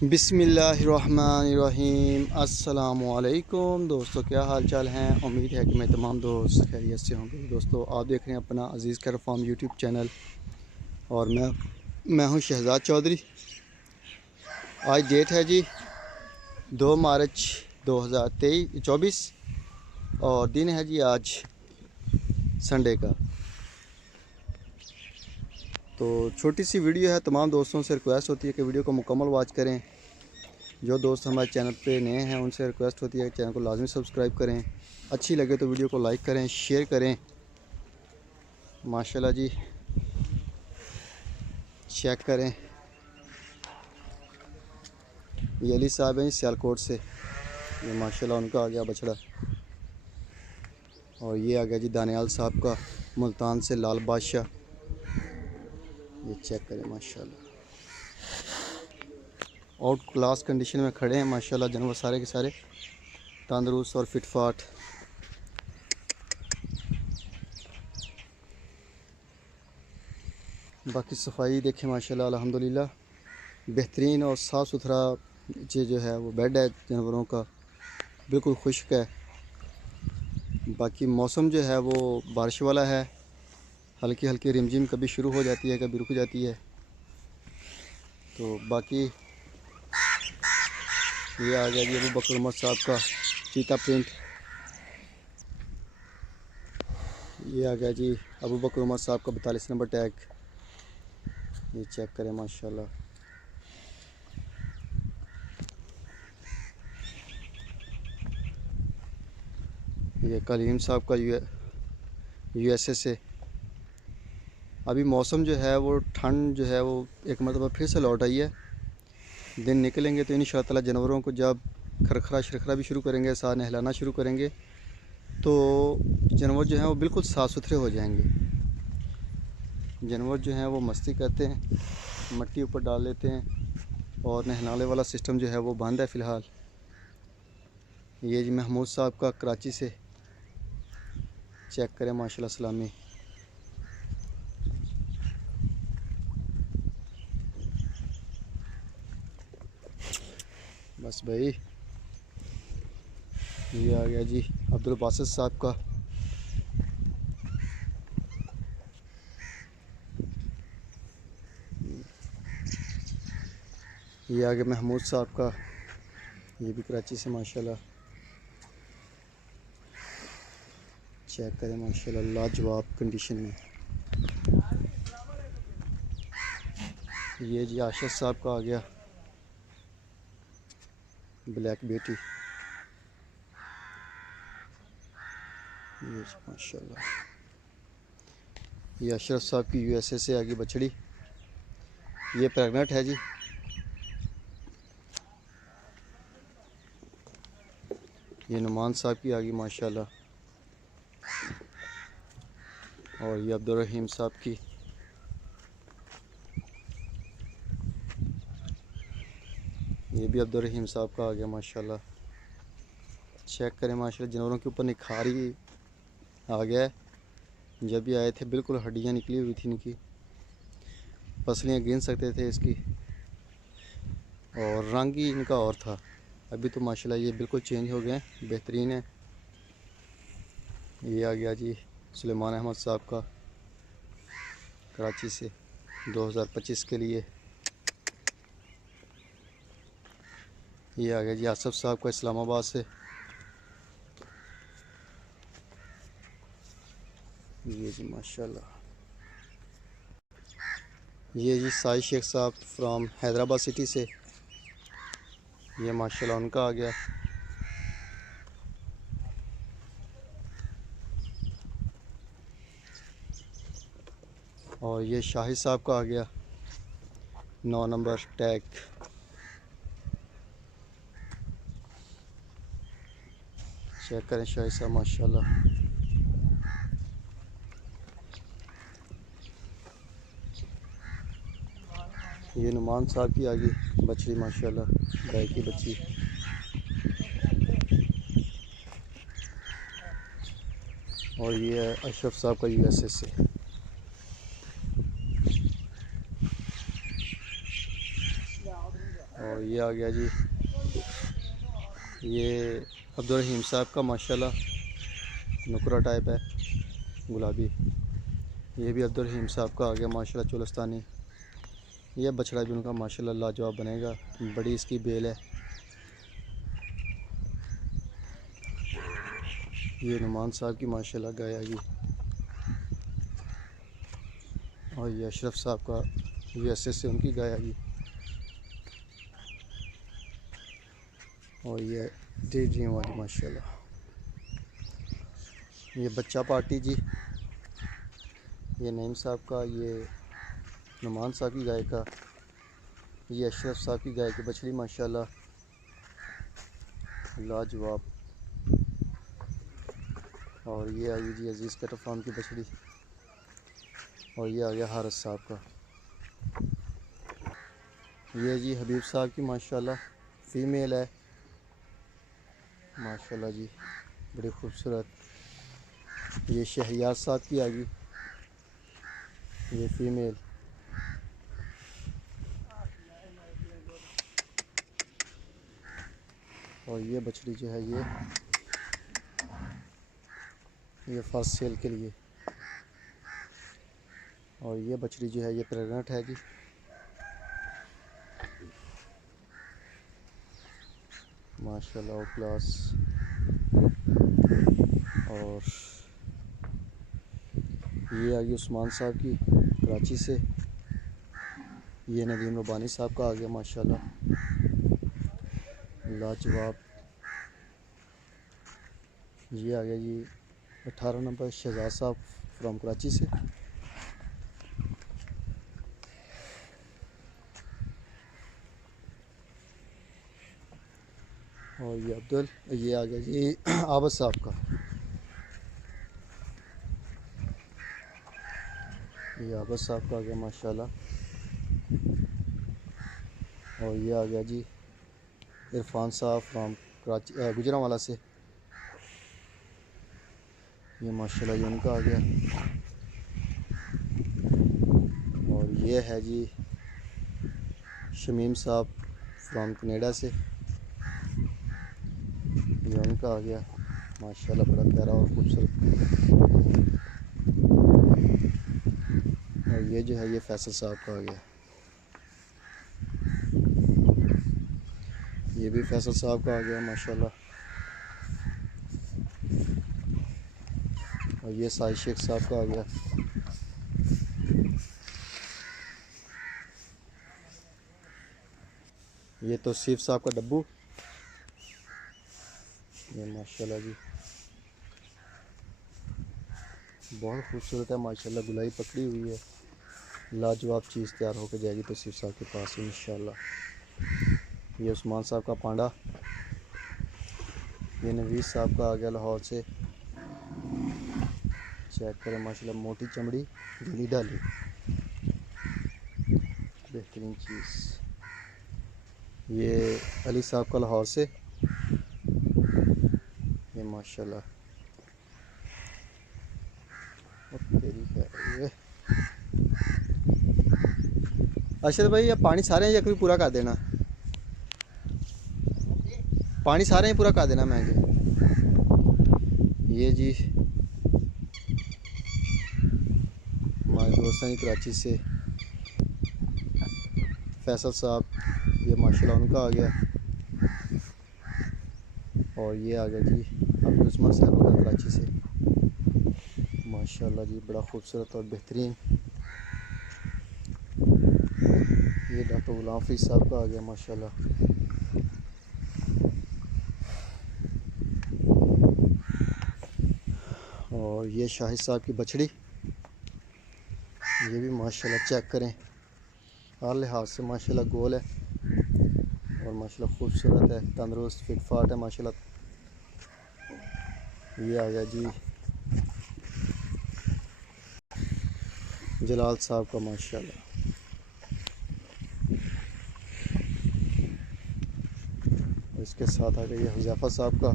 बिस्मिल्लाहिर्रहमानिर्रहीम। अस्सलामुअलैकुम दोस्तों, क्या हाल चाल हैं। उम्मीद है कि मैं तमाम दोस्त खैरियत से होंगे। दोस्तों, आप देख रहे हैं अपना अज़ीज़ कैरल फार्म यूट्यूब चैनल और मैं हूं शहजाद चौधरी। आज डेट है जी 2 मार्च 2024 और दिन है जी आज संडे का। तो छोटी सी वीडियो है, तमाम दोस्तों से रिक्वेस्ट होती है कि वीडियो को मुकम्मल वॉच करें। जो दोस्त हमारे चैनल पे नए हैं उनसे रिक्वेस्ट होती है कि चैनल को लाजमी सब्सक्राइब करें। अच्छी लगे तो वीडियो को लाइक करें, शेयर करें। माशाल्लाह जी, चेक करें। ये अली साहब हैं सियालकोट से। ये माशाल्लाह उनका आ गया बछड़ा। और ये आ गया जी दानियाल साहब का मुल्तान से लाल बादशाह। ये चेक करें माशाल्लाह, आउट क्लास कंडीशन में खड़े हैं माशाल्लाह। जानवर सारे के सारे तंदुरुस्त और फिटफाट। बाकी सफाई देखें माशाल्लाह अल्हम्दुलिल्लाह, बेहतरीन और साफ़ सुथरा नीचे जो है वो बेड है जानवरों का, बिल्कुल खुश्क है। बाकी मौसम जो है वो बारिश वाला है। हल्की हल्की रिमझिम कभी शुरू हो जाती है, कभी रुक जाती है। तो बाकी ये आ गया जी अबू बकर उमर साहब का चीता प्रिंट। ये आ गया जी अबू बकर उमर साहब का 42 नंबर टैग। ये चेक करें माशाल्लाह। ये कलीम साहब का यूएसए से। अभी मौसम जो है वो ठंड जो है वो एक मरतबा फिर से लौट आई है। दिन निकलेंगे तो इंशाअल्लाह जानवरों को जब खरखरा शरखरा भी शुरू करेंगे, साथ नहलाना शुरू करेंगे, तो जानवर जो हैं वो बिल्कुल साफ़ सुथरे हो जाएंगे। जानवर जो हैं वो मस्ती करते हैं, मट्टी ऊपर डाल लेते हैं और नहलाने वाला सिस्टम जो है वो बंद है फ़िलहाल। ये जी महमूद साहब का कराची से। चेक करें माशाल्लाह सलामी। बस भाई, ये आ गया जी अब्दुल बासित साहब का। ये आ गया महमूद साहब का, ये भी कराची से माशाल्लाह। चेक करें माशाल्लाह लाजवाब कंडीशन में। ये जी आशिफ साहब का आ गया ब्लैक ब्यूटी। ये माशाल्लाह, ये अशरफ साहब की यूएसए से आ गई बछड़ी। ये प्रेगनेंट है जी। ये नुमान साहब की आ गई माशाल्लाह। और ये अब्दुल रहीम साहब की। ये भी अब्दुल रहीम साहब का आ गया माशाल्लाह। चेक करें माशाल्लाह, जानवरों के ऊपर निखारी आ गया है। जब भी आए थे बिल्कुल हड्डियाँ निकली हुई थी इनकी, पसलियाँ गिन सकते थे इसकी, और रंग ही इनका और था। अभी तो माशाल्लाह ये बिल्कुल चेंज हो गए, बेहतरीन है। ये आ गया जी सुलेमान अहमद साहब का कराची से 2025 के लिए। ये आ गया जी आसफ साहब का इस्लामाबाद से। ये जी माशाल्लाह। ये जी साई शेख साहब फ्रॉम हैदराबाद सिटी से। ये माशाल्लाह उनका आ गया। और ये शाहिद साहब का आ गया 9 नंबर टैग। चेक करें शाहिद साहब माशाल्लाह। ये नुमान साहब की आ गई बछड़ी माशाल्लाह, गाय की बच्ची। और ये है अशरफ साहब का यूएसए से। और ये आ गया जी, ये अब्दुल रहीम साहब का माशाल्लाह नुकरा टाइप है गुलाबी। ये भी अब्दुल रहीम साहब का आ गया माशाल्लाह चोलस्तानी। ये बछड़ा भी उनका माशाल्लाह लाजवाब बनेगा, बड़ी इसकी बेल है। ये नुमान साहब की माशाल्लाह गाय आएगी। और ये अशरफ साहब का यूएसए से उनकी गाय आएगी। और ये ड्रीम वाली माशाल्लाह। ये बच्चा पार्टी जी, ये नईम साहब का, ये नुमान साहब की गाय का, ये अशरफ साहब की गाय की बछड़ी माशाल्लाह लाजवाब। और ये आई जी अजीज़ कैटल फार्म की बछड़ी। और ये आ गया हारिस साहब का। ये जी हबीब साहब की माशाल्लाह फ़ीमेल है माशाल्लाह जी, बड़ी खूबसूरत। ये शहरियार साहब की आ गई, ये फ़ीमेल। और ये बछड़ी जो है ये फर्स्ट सेल के लिए। और ये बछड़ी जो है ये प्रेग्नेंट है जी। माशाल्लाह क्लास। और ये आ गई उस्मान साहब की कराची से। ये नदीम रब्बानी साहब का आ गया माशाल्लाह लाजवाब। ये आ गया जी 18 नंबर शहजाद साहब फ्रॉम कराची से। और ये आ गया जी आबद साहब का। ये आबद साहब का आ गया माशाल्लाह। और ये आ गया जी इरफान साहब फ्रॉम कराची गुजरांवाला से। ये माशाल्लाह ये उनका आ गया। और ये है जी शमीम साहब फ्रॉम कनाडा से। ये उनका आ गया माशाल्लाह बड़ा प्यारा और खूबसूरत। और ये जो है ये फैसल साहब का आ गया। ये भी फैसल साहब का आ गया माशाल्लाह। और ये साहिद शेख साहब का आ गया। ये तौसीफ साहब का डब्बू। ये माशाल्लाह जी बहुत खूबसूरत है माशाल्लाह, गुलाई पकड़ी हुई है, लाजवाब चीज़ तैयार होकर जाएगी तौसीफ साहब के पास इंशाल्लाह। ये उस्मान साहब का पांडा। ये नवीस साहब का आ गया लाहौर से। चेक करें माशाल्लाह, मोटी चमड़ी गली डाली, बेहतरीन चीज़। ये अली साहब का लाहौर से। ये माशाल्लाह तेरी है ये। अशरफ भाई ये पानी सारे हैं या कोई पूरा कर देना, पानी सारे ही पूरा कर देना महंगे। ये जी हमारे दोस्त हैं कराची से फैसल साहब, ये माशाल्लाह उनका आ गया। और ये आ गया जी अब्दुल उस्मान साहब का कराची से माशाल्लाह जी बड़ा खूबसूरत और बेहतरीन। ये डॉक्टर गुलाम फरीद साहब का आ गया माशाल्लाह। और ये शाहिद साहब की बछड़ी, ये भी माशाल्लाह चेक करें हर लिहाज से माशाल्लाह गोल है और माशाल्लाह खूबसूरत है, तंदुरुस्त फिट फाट है माशाल्लाह। ये आ गया जी जलाल साहब का माशाल्लाह। इसके साथ आ गया ये हुज़ैफा साहब का।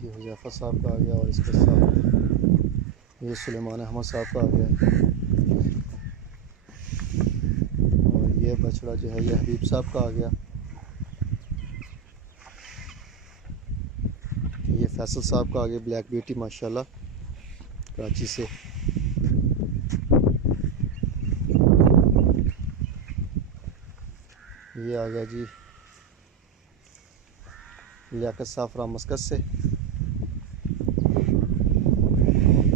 ये हुज़ैफा साहब का आ गया। और इसके साथ ये सुलेमान अहमद साहब का आ गया। बछड़ा जो है ये हबीब साहब का आ गया। ये फैसल साहब का आ गया ब्लैक ब्यूटी माशाल्लाह कराची से। ये आ गया जी लियाकत साहब फ्राम मस्कत से।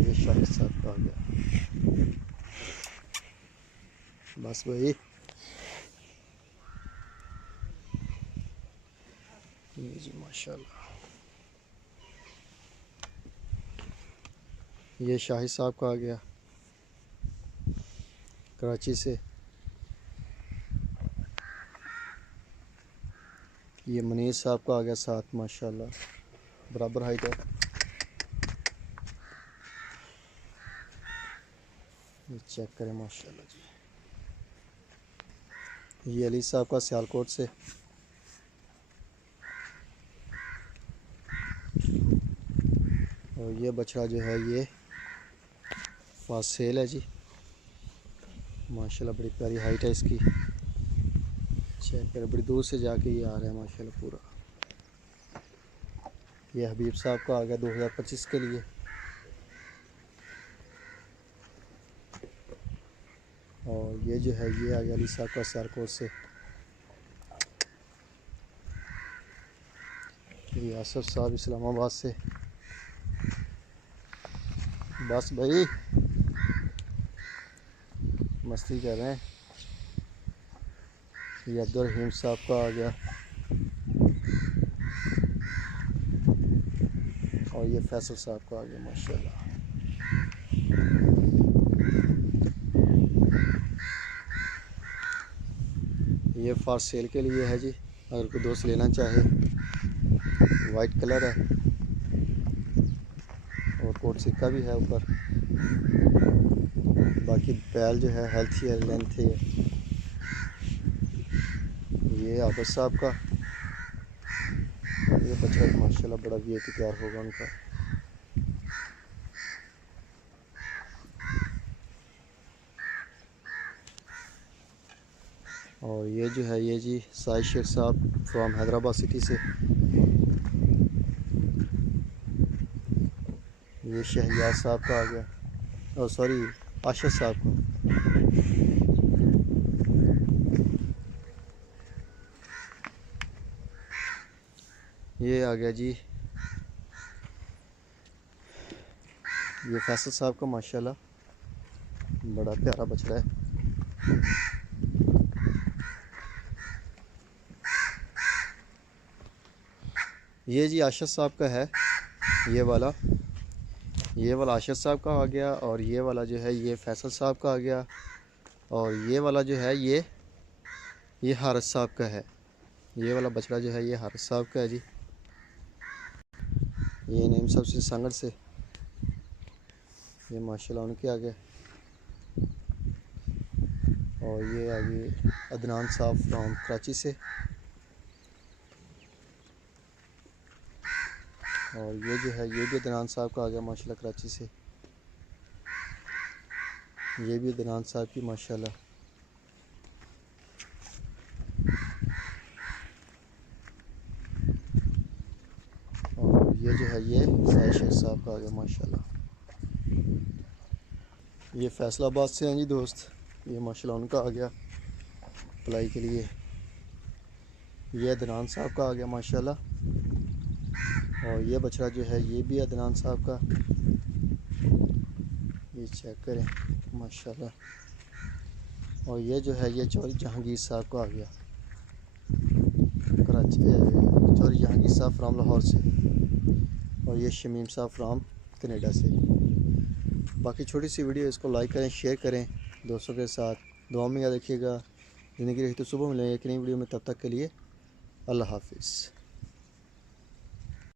ये शाहिद साहब का आ गया। बस भाई ये जी माशाल्लाह। ये शाहिद साहब का आ गया कराची से। ये मनीष साहब का आ गया साथ माशाल्लाह बराबर हाइट है। ये चेक करें माशाल्लाह जी। ये अली साहब का सियालकोट से। और ये बछड़ा जो है ये फास्ट सेल है जी माशाल्लाह। बड़ी प्यारी हाइट है इसकी। चेक करें बड़ी दूर से जाके ये आ रहा है माशाल्लाह पूरा। ये हबीब साहब का आ गया 2025 के लिए। और ये जो है ये आ गया अली साहब का सियालकोट से। ये आसफ साहब इस्लामाबाद से। बस भाई मस्ती कर रहे हैं। ये अब्दुल रहीम साहब का आ गया। और ये फैसल साहब का आ गया माशाल्लाह। ये फॉर सेल के लिए है जी, अगर कोई दोस्त लेना चाहे। वाइट कलर है और कोट सिक्का भी है ऊपर। बाकी बैल जो है हेल्थी है, लेंथ है। ये आबद साहब का ये बच्चा माशाल्लाह बड़ा वीआईपी तैयार होगा उनका। और ये जो है ये जी साहिद शेख साहब फ्रॉम हैदराबाद सिटी से। ये शहजाद साहब का आ गया, और सॉरी आशिफ साहब का। ये आ गया जी ये फैसल साहब का माशाल्लाह बड़ा प्यारा बछड़ा है। ये जी आशिफ साहब का है ये वाला आशिफ साहब का आ गया। और ये वाला जो है ये फैसल साहब का आ गया। और ये वाला जो है ये हारिस साहब का है। ये वाला बछड़ा जो है ये हारिस साहब का है जी। ये नेम सबसे संगत से ये माशाल्लाह उनके आ गए। और ये आगे अदनान साहब फ्रॉम कराची से। और ये जो है ये भी अदनान साहब का आ गया माशाल्लाह कराची से। ये भी अदनान साहब की माशाल्लाह। और ये जो है ये साहिद शेख साहब का आ गया माशाल्लाह। ये फैसलाबाद से हैं जी दोस्त। ये माशाल्लाह उनका आ गया अप्लाई के लिए। ये अदनान साहब का आ गया माशाल्लाह। और ये बछड़ा जो है ये भी अदनान साहब का। ये चेक करें माशाल्लाह। और ये जो है ये चौधरी जहांगीर साहब का आ गया कराची। चौधरी जहांगीर साहब फ्राम लाहौर से। और ये शमीम साहब फ्राम कनाडा से। बाकी छोटी सी वीडियो, इसको लाइक करें, शेयर करें दोस्तों के साथ। दुआ में याद रखिएगा। ज़िंदगी रही तो सुबह मिलेंगे एक नई वीडियो में। तब तक के लिए अल्लाह हाफिज़।